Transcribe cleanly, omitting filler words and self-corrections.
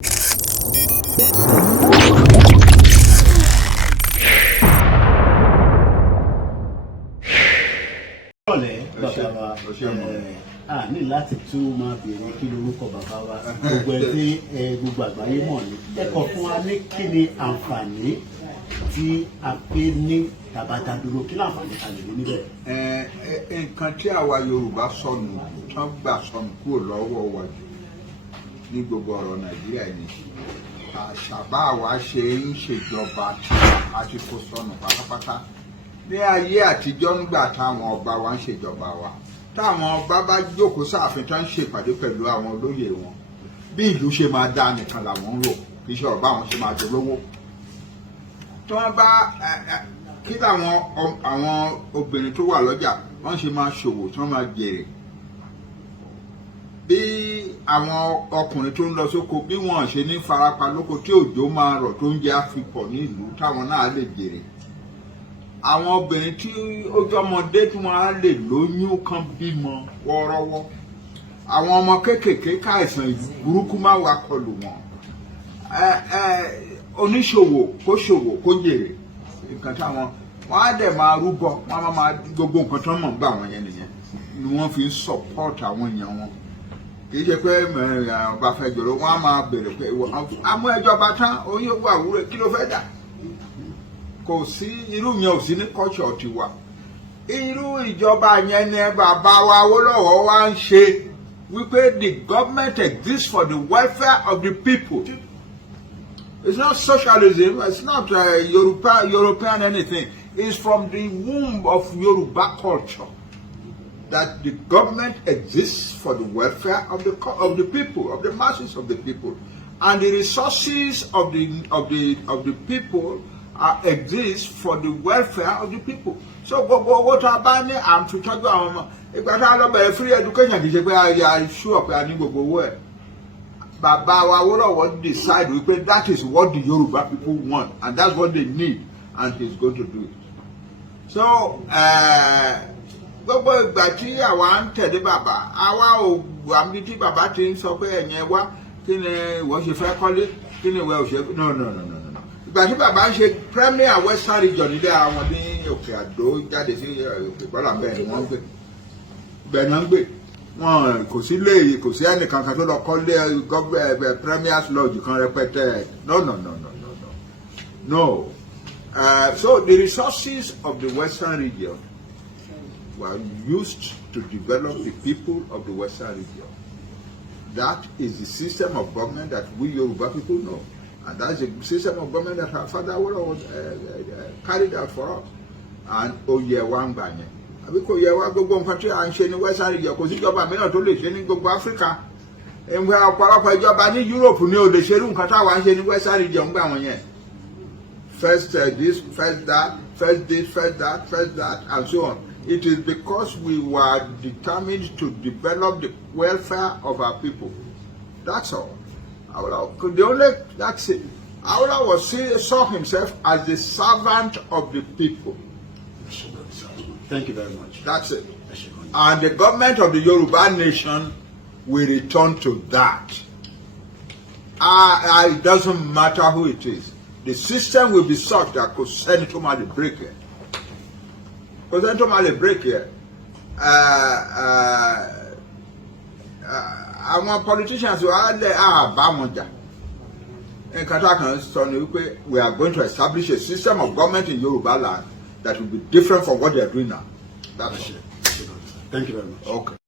a ní láti tún máa béèrè kí lorúkọ bàbá wa gbogbo ẹ tí gbogbo àgbáyé mọ̀ ní ẹ̀kọ́ fún wa ní kí ni àǹfààní tí a pé ní tàbátà dúró kí láǹfààní a lè rí níbẹ̀. nǹkan tí àwa Yorùbá sọnù tán gbà sọnù kúrò lọ́wọ́ wa jù ní gbogbo ọ̀rọ̀ Nàìjíríà ni àṣàbá àwa ṣe ń ṣèjọba àti kò sọnù pátápátá ní ayé àtijọ́ nígbà táwọn ọba wa ń ṣèjọba wa táwọn ọba bá jókòó sáàfin tó ń ṣèpàdé pẹ̀lú àwọn olóyè wọn bí ìlú ṣe máa dá nìkan làwọn ń rò kì í ṣe ọ̀rọ̀ báwọn ṣe máa dolówó tí wọ́n bá kí àwọn obìnrin tó wà lọ́jà wọ́n ṣe máa ṣòwò tí wọ́n máa jèrè bí àwọn ọkùnrin tó ń lọ sóko bí wọ́n ṣe ní farapa lóko tí òjò máa rọ̀ tó ń jẹ́ àfipọ̀ ní ìlú táwọn náà lè jèrè àwọn obìnrin tí ó jọmọdé tí wọ́n á lè lóyún kan bímọ wọ́ọ́rọ́wọ́ àwọn ọmọ kéékèèké káìsàn burúkú má wá kọlù wọn oníṣòwò kó ṣòwò kó jèrè nǹkan táwọn wọn á dẹ̀ máa rúbọ wọn á máa gbogbo nǹkan tó ń mọ̀ gbà wọ́n yẹn nìyẹn ni wọ́n fi ń support àwọn èèyàn wọn kì í ṣe pé ọba fẹ́ jọ̀rọ̀ wọn á máa bèrè pé amú ẹjọba tán oyè wà wúrẹ́ kí ló fẹ́ dà kò sí irú yẹn ò sí ní culture tiwa irú ìjọba yẹn ni bàbá wa Awólọ́wọ̀ wa ń ṣe wípé the government exists for the welfare of the people. It's not socialism, it's not European anything. It's from the womb of Yoruba culture that the government exists for the welfare of the people, of the masses of the people, and the resources of the people exist for the welfare of the people. So what about I'm to talk about free education? Kì í ṣe pé I sure pé a ní gbogbo owó ẹ̀. Bàbá wa Awólọ́wọ̀ decide wípé that is what the Yoruba people want and that's what they need and he's going to do it. So gbogbo ìgbà tí àwa ń tẹ̀lé bàbá àwa ò àmì tí bàbá ti ń sọ pé ẹ̀yẹn wá kí ni ìwọ ṣe fẹ́ kọ́lé kí ni ìwọ ò ṣe no. Ìgbà tí bàbá ń ṣe Premier Western Region nílé àwọn ní Òkè Àdó jáde sí Òkè Bọ́lá bẹ́ẹ̀ ni wọ́n ń gbé bẹ́ẹ̀ náà ń gbé wọn kò sí léyìí kò sí ẹnìkan kan tó lọ kọ́lé Premier's Lodge kan rẹpẹtẹ no. So the resources of the Western region were used to develop the people of the Western region. That is the system of government that we Yoruba people know. And that's the system of government that our father was carried out for us. And oyè wa ń gbà yẹn. Àbí kò yẹ wá gbogbo nǹkan tí à ń ṣe ní Western region kò sí ìjọba mìíràn tó lè ṣe ní gbogbo Áfíríkà. Ẹ̀wọ̀n ọ̀pọ̀lọpọ̀ ìjọba ní Europe ni ò lè ṣerú nǹkan táwa ń ṣe ní Western region gbà wọ́n yẹn. First this, first that, first this, first that, and so on. It is because we were determined to develop the welfare of our people. That's all. That's it. Awólọ́wọ̀ saw himself as the servant of the people. Thank you very much. That's it. And the government of the Yoruba nation will return to that. It doesn't matter who it is. The system will be such that could send it to Mali break here. Because then to Mali break here. Àwọn politicians were there bá wọn jà. Nǹkan tá a kàn sọ ni wípé we are going to establish a system of government in Yoruba land that will be different from what they are doing now. That's it. Thank you very much. Okay.